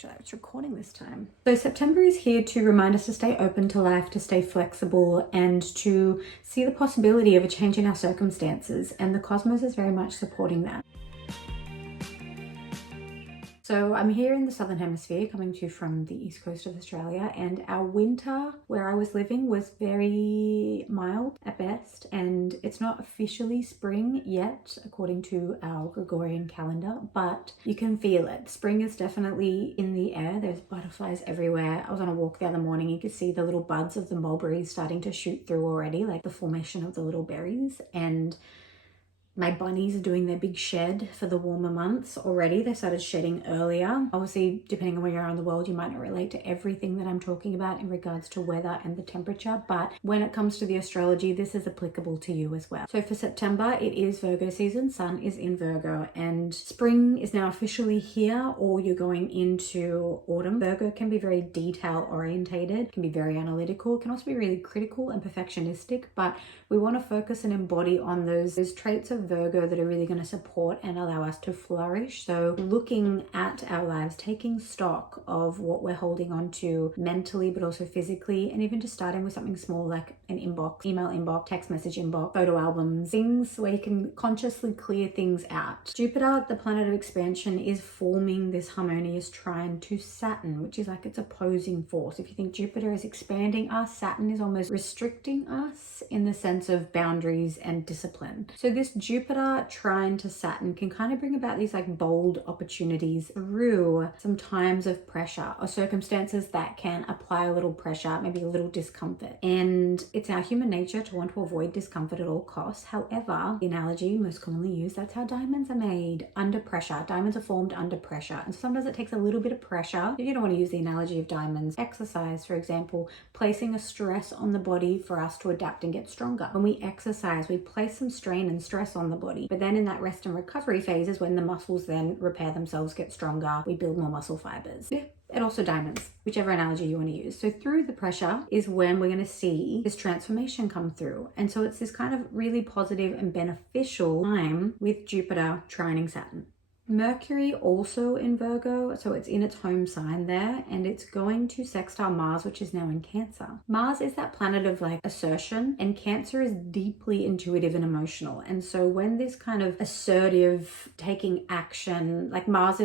actually. I was recording this time. So September is here to remind us to stay open to life, to stay flexible, and to see the possibility of a change in our circumstances. And the cosmos is very much supporting that. So I'm here in the Southern Hemisphere, coming to you from the east coast of Australia, and our winter where I was living was very mild at best, and it's not officially spring yet according to our Gregorian calendar, but you can feel it. Spring is definitely in the air. There's butterflies everywhere. I was on a walk the other morning. You could see the little buds of the mulberries starting to shoot through already, like the formation of the little berries, and my bunnies are doing their big shed for the warmer months already. They started shedding earlier. Obviously, depending on where you are in the world, you might not relate to everything that I'm talking about in regards to weather and the temperature, but when it comes to the astrology, this is applicable to you as well. So for September, it is Virgo season. Sun is in Virgo, and spring is now officially here, or you're going into autumn. Virgo can be very detail orientated, can be very analytical, can also be really critical and perfectionistic, but we want to focus and embody on those traits of Virgo that are really going to support and allow us to flourish. So looking at our lives, taking stock of what we're holding on to mentally, but also physically, and even just starting with something small like an inbox, email inbox, text message inbox, photo albums, things where you can consciously clear things out. Jupiter, the planet of expansion, is forming this harmonious trine to Saturn, which is like its opposing force. If you think Jupiter is expanding us, Saturn is almost restricting us in the sense of boundaries and discipline. So this Jupiter trine to Saturn can kind of bring about these like bold opportunities through some times of pressure or circumstances that can apply a little pressure, maybe a little discomfort. And it's our human nature to want to avoid discomfort at all costs. However, the analogy most commonly used, that's how diamonds are made, under pressure. Diamonds are formed under pressure. And so sometimes it takes a little bit of pressure. If you don't want to use the analogy of diamonds, exercise, for example, placing a stress on the body for us to adapt and get stronger. When we exercise, we place some strain and stress on the body, but then in that rest and recovery phase is when the muscles then repair themselves, get stronger, we build more muscle fibers. Yeah. And also diamonds, whichever analogy you want to use. So through the pressure is when we're going to see this transformation come through. And so it's this kind of really positive and beneficial time with Jupiter trining Saturn. Mercury also in Virgo, so it's in its home sign there, and it's going to sextile Mars, which is now in Cancer. Mars is that planet of like assertion, and Cancer is deeply intuitive and emotional. And so when this kind of assertive taking action, like Mars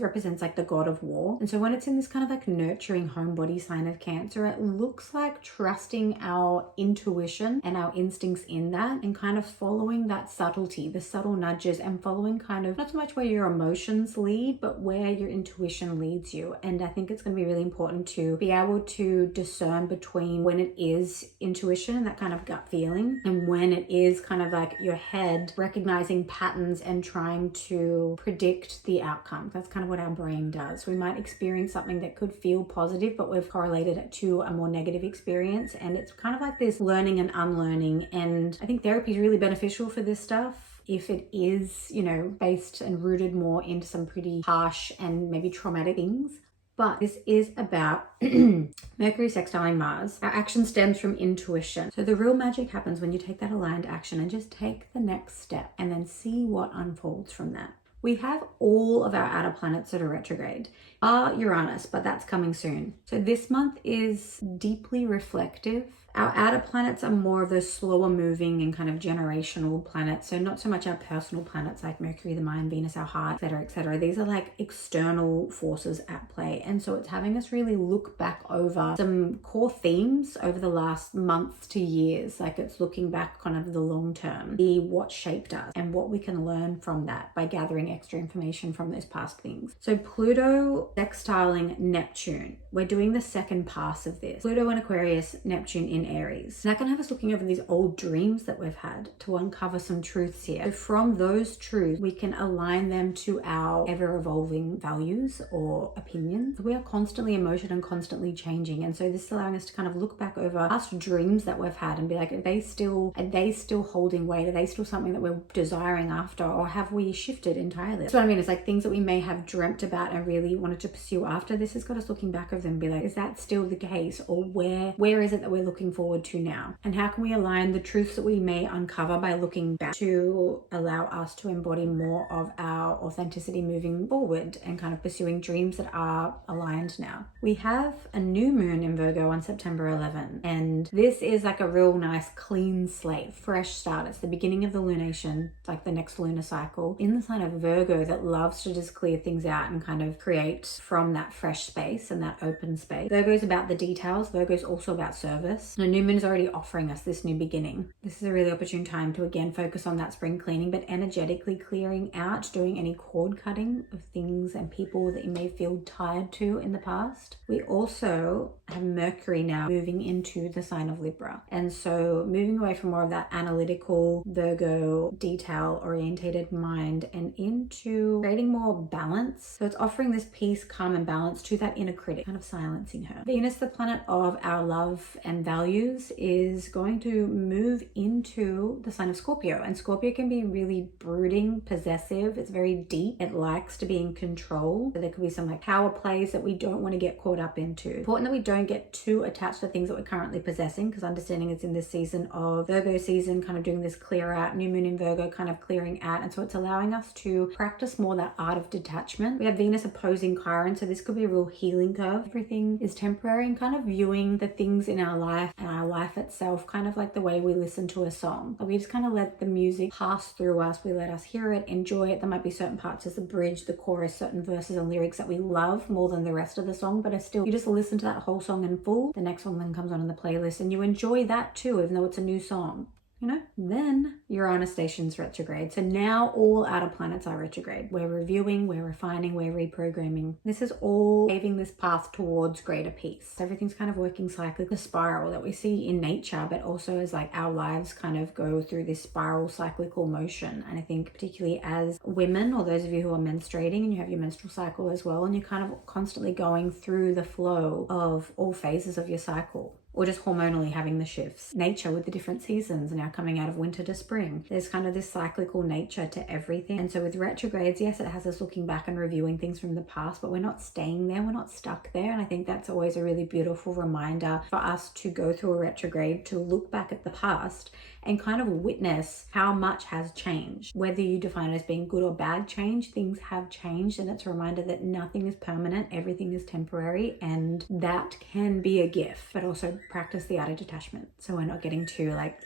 represents like the god of war. And so when it's in this kind of like nurturing homebody sign of Cancer, it looks like trusting our intuition and our instincts in that, and kind of following that subtlety, the subtle nudges, and following kind of not so much where your emotions lead, but where your intuition leads you. And I think it's going to be really important to be able to discern between when it is intuition and that kind of gut feeling, and when it is kind of like your head recognizing patterns and trying to predict the outcome. That's kind of what our brain does. We might experience something that could feel positive, but we've correlated it to a more negative experience. And it's kind of like this learning and unlearning. And I think therapy is really beneficial for this stuff if it is, based and rooted more into some pretty harsh and maybe traumatic things. But this is about Mercury sextiling Mars. Our action stems from intuition. So the real magic happens when you take that aligned action and just take the next step and then see what unfolds from that. We have all of our outer planets that are retrograde. Uranus, but that's coming soon. So this month is deeply reflective. Our outer planets are more of those slower moving and kind of generational planets. So not so much our personal planets like Mercury, the mind, Venus, our heart, etc., etc. These are like external forces at play. And so it's having us really look back over some core themes over the last months to years. Like it's looking back kind of the long term, what shaped us and what we can learn from that by gathering extra information from those past things. So Pluto sextiling Neptune. We're doing the second pass of this. Pluto in Aquarius, Neptune in Aries. And that can have us looking over these old dreams that we've had to uncover some truths here. So from those truths, we can align them to our ever-evolving values or opinions. We are constantly in motion and constantly changing. And so this is allowing us to kind of look back over past dreams that we've had and be like, are they still holding weight? Are they still something that we're desiring after? Or have we shifted entirely? That's what I mean. It's like things that we may have dreamt about and really wanted to pursue after. This has got us looking back over them and be like, is that still the case? Or where is it that we're looking looking forward to now? And how can we align the truths that we may uncover by looking back to allow us to embody more of our authenticity moving forward and kind of pursuing dreams that are aligned now? We have a new moon in Virgo on September 11, and this is like a real nice clean slate, fresh start. It's the beginning of the lunation, like the next lunar cycle in the sign of Virgo that loves to just clear things out and kind of create from that fresh space and that open space. Virgo is about the details. Virgo is also about service. The new moon is already offering us this new beginning. This is a really opportune time to again focus on that spring cleaning, but energetically clearing out, doing any cord cutting of things and people that you may feel tied to in the past. We also have Mercury now moving into the sign of Libra, and so moving away from more of that analytical Virgo detail orientated mind and into creating more balance. So it's offering this peace, calm and balance to that inner critic, kind of silencing her. Venus, the planet of our love and values, is going to move into the sign of Scorpio, and Scorpio can be really brooding, possessive. It's very deep. It likes to be in control. So there could be some like power plays that we don't want to get caught up into. Important that we don't get too attached to things that we're currently possessing, because understanding it's in this season of Virgo season, kind of doing this clear out, new moon in Virgo, kind of clearing out. And so it's allowing us to practice more that art of detachment. We have Venus opposing Chiron, so this could be a real healing curve. Everything is temporary, and kind of viewing the things in our life and our life itself kind of like the way we listen to a song. We just kind of let the music pass through us. We let us hear it, enjoy it. There might be certain parts as the bridge, the chorus, certain verses and lyrics that we love more than the rest of the song, but are still, you just listen to that whole song in full. The next one then comes on in the playlist and you enjoy that too, even though it's a new song. You know, then Uranus stations retrograde. So now all outer planets are retrograde. We're reviewing, we're refining, we're reprogramming. This is all paving this path towards greater peace. Everything's kind of working cyclically. The spiral that we see in nature, but also as like our lives kind of go through this spiral cyclical motion. And I think particularly as women, or those of you who are menstruating and you have your menstrual cycle as well, and you're kind of constantly going through the flow of all phases of your cycle, or just hormonally having the shifts. Nature with the different seasons, now coming out of winter to spring. There's kind of this cyclical nature to everything. And so with retrogrades, yes, it has us looking back and reviewing things from the past, but we're not staying there, we're not stuck there. And I think that's always a really beautiful reminder for us to go through a retrograde, to look back at the past and kind of witness how much has changed. Whether you define it as being good or bad change, things have changed, and it's a reminder that nothing is permanent, everything is temporary, and that can be a gift, but also practice the art of detachment. So we're not getting too like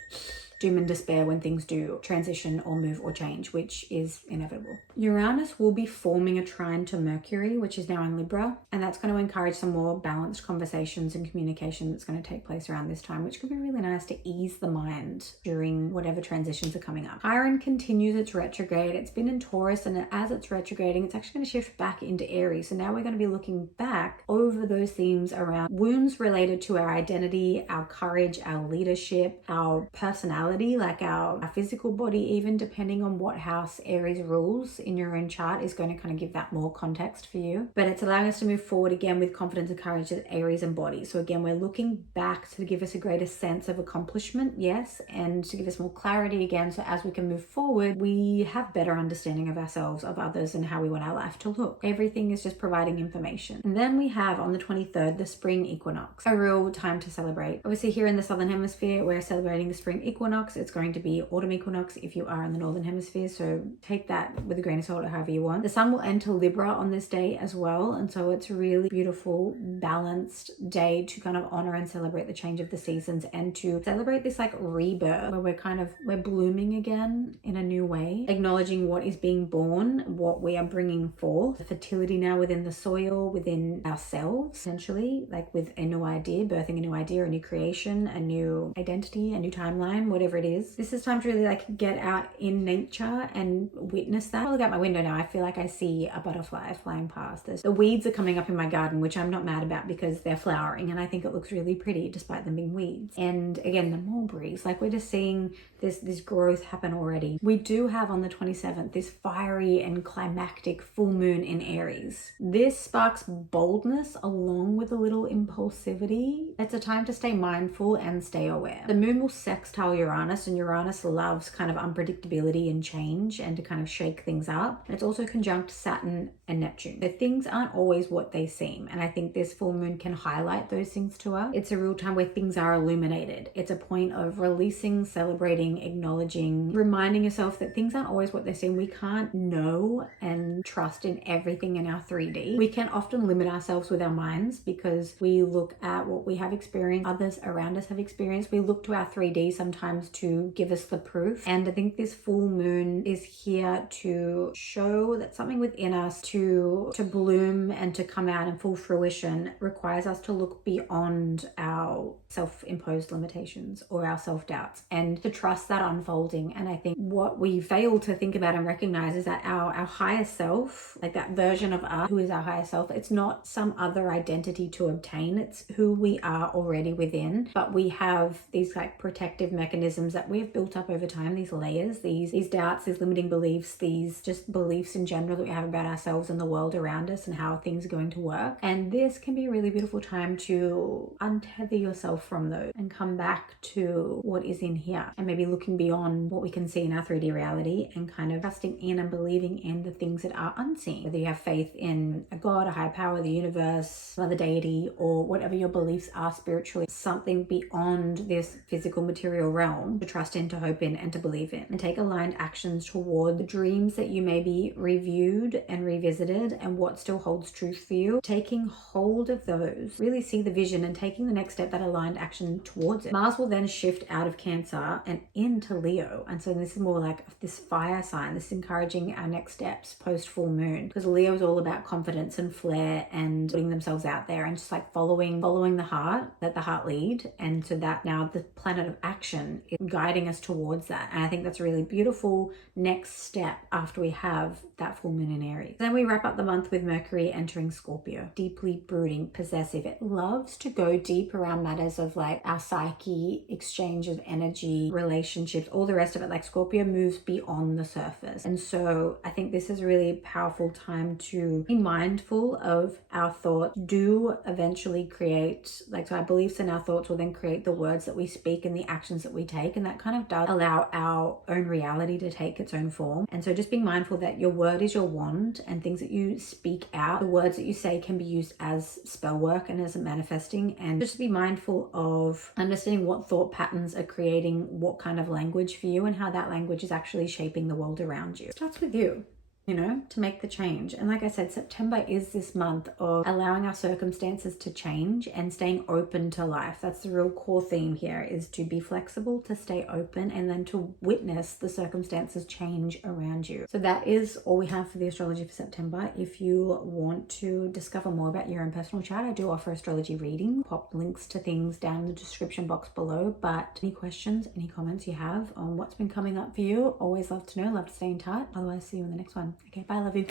doom and despair when things do transition or move or change, which is inevitable. Uranus will be forming a trine to Mercury, which is now in Libra, and that's going to encourage some more balanced conversations and communication that's going to take place around this time, which could be really nice to ease the mind during whatever transitions are coming up. Chiron continues its retrograde. It's been in Taurus, and as it's retrograding, it's actually going to shift back into Aries. So now we're going to be looking back over those themes around wounds related to our identity, our courage, our leadership, our personality, like our physical body, even depending on what house Aries rules in your own chart is going to kind of give that more context for you. But it's allowing us to move forward again with confidence and courage that Aries embodies. So again, we're looking back to give us a greater sense of accomplishment, yes, and to give us more clarity again. So as we can move forward, we have better understanding of ourselves, of others, and how we want our life to look. Everything is just providing information. And then we have on the 23rd, the spring equinox, a real time to celebrate. Obviously here in the Southern Hemisphere, we're celebrating the spring equinox. It's going to be autumn equinox if you are in the Northern Hemisphere, so take that with a grain of salt or however you want. The sun will enter Libra on this day as well, and so it's a really beautiful, balanced day to kind of honor and celebrate the change of the seasons and to celebrate this like rebirth where we're blooming again in a new way, acknowledging what is being born, what we are bringing forth, the fertility now within the soil, within ourselves, essentially, like with a new idea, birthing a new idea, a new creation, a new identity, a new timeline, whatever it is. This is time to really like get out in nature and witness that. I look out my window now, I feel like I see a butterfly flying past. The weeds are coming up in my garden, which I'm not mad about because they're flowering and I think it looks really pretty despite them being weeds. And again, the mulberries, like we're just seeing this growth happen already. We do have on the 27th this fiery and climactic full moon in Aries. This sparks boldness along with a little impulsivity. It's a time to stay mindful and stay aware. The moon will sextile Uranus Uranus, and Uranus loves kind of unpredictability and change and to kind of shake things up. And it's also conjunct Saturn and Neptune. So things aren't always what they seem. And I think this full moon can highlight those things to us. It's a real time where things are illuminated. It's a point of releasing, celebrating, acknowledging, reminding yourself that things aren't always what they seem. We can't know and trust in everything in our 3D. We can often limit ourselves with our minds because we look at what we have experienced, others around us have experienced. We look to our 3D sometimes to give us the proof. And I think this full moon is here to show that something within us to bloom and to come out in full fruition requires us to look beyond our self-imposed limitations or our self-doubts and to trust that unfolding. And I think what we fail to think about and recognize is that our higher self, like that version of us who is our higher self, it's not some other identity to obtain. It's who we are already within, but we have these like protective mechanisms that we've built up over time, these layers, these doubts, these limiting beliefs, these just beliefs in general that we have about ourselves and the world around us and how things are going to work. And this can be a really beautiful time to untether yourself from those and come back to what is in here, and maybe looking beyond what we can see in our 3D reality and kind of trusting in and believing in the things that are unseen. Whether you have faith in a God, a higher power, the universe, another deity, or whatever your beliefs are spiritually, something beyond this physical material realm to trust in, to hope in, and to believe in. And take aligned actions toward the dreams that you maybe reviewed and revisited and what still holds truth for you. Taking hold of those, really see the vision and taking the next step, that aligned action towards it. Mars will then shift out of Cancer and into Leo. And so this is more like this fire sign. This is encouraging our next steps post full moon, because Leo is all about confidence and flair and putting themselves out there and just like following the heart, let the heart lead. And so that now the planet of action is guiding us towards that. And I think that's a really beautiful next step after we have that full moon in Aries. Then we wrap up the month with Mercury entering Scorpio. Deeply brooding, possessive. It loves to go deep around matters of like our psyche, exchange of energy, relationships, all the rest of it. Like Scorpio moves beyond the surface. And so I think this is a really powerful time to be mindful of our thoughts. Do eventually create, like, so our beliefs and our thoughts will then create the words that we speak and the actions that we take. And that kind of does allow our own reality to take its own form. And so just being mindful that your word is your wand, and things that you speak out, the words that you say can be used as spell work and as a manifesting. And just be mindful of understanding what thought patterns are creating what kind of language for you and how that language is actually shaping the world around you. It starts with you, you know, to make the change. And like I said, September is this month of allowing our circumstances to change and staying open to life. That's the real core theme here, is to be flexible, to stay open, and then to witness the circumstances change around you. So that is all we have for the astrology for September. If you want to discover more about your own personal chart, I do offer astrology reading. Pop links to things down in the description box below. But any questions, any comments you have on what's been coming up for you, always love to know, love to stay in touch. Otherwise, see you in the next one. Okay, bye, love you.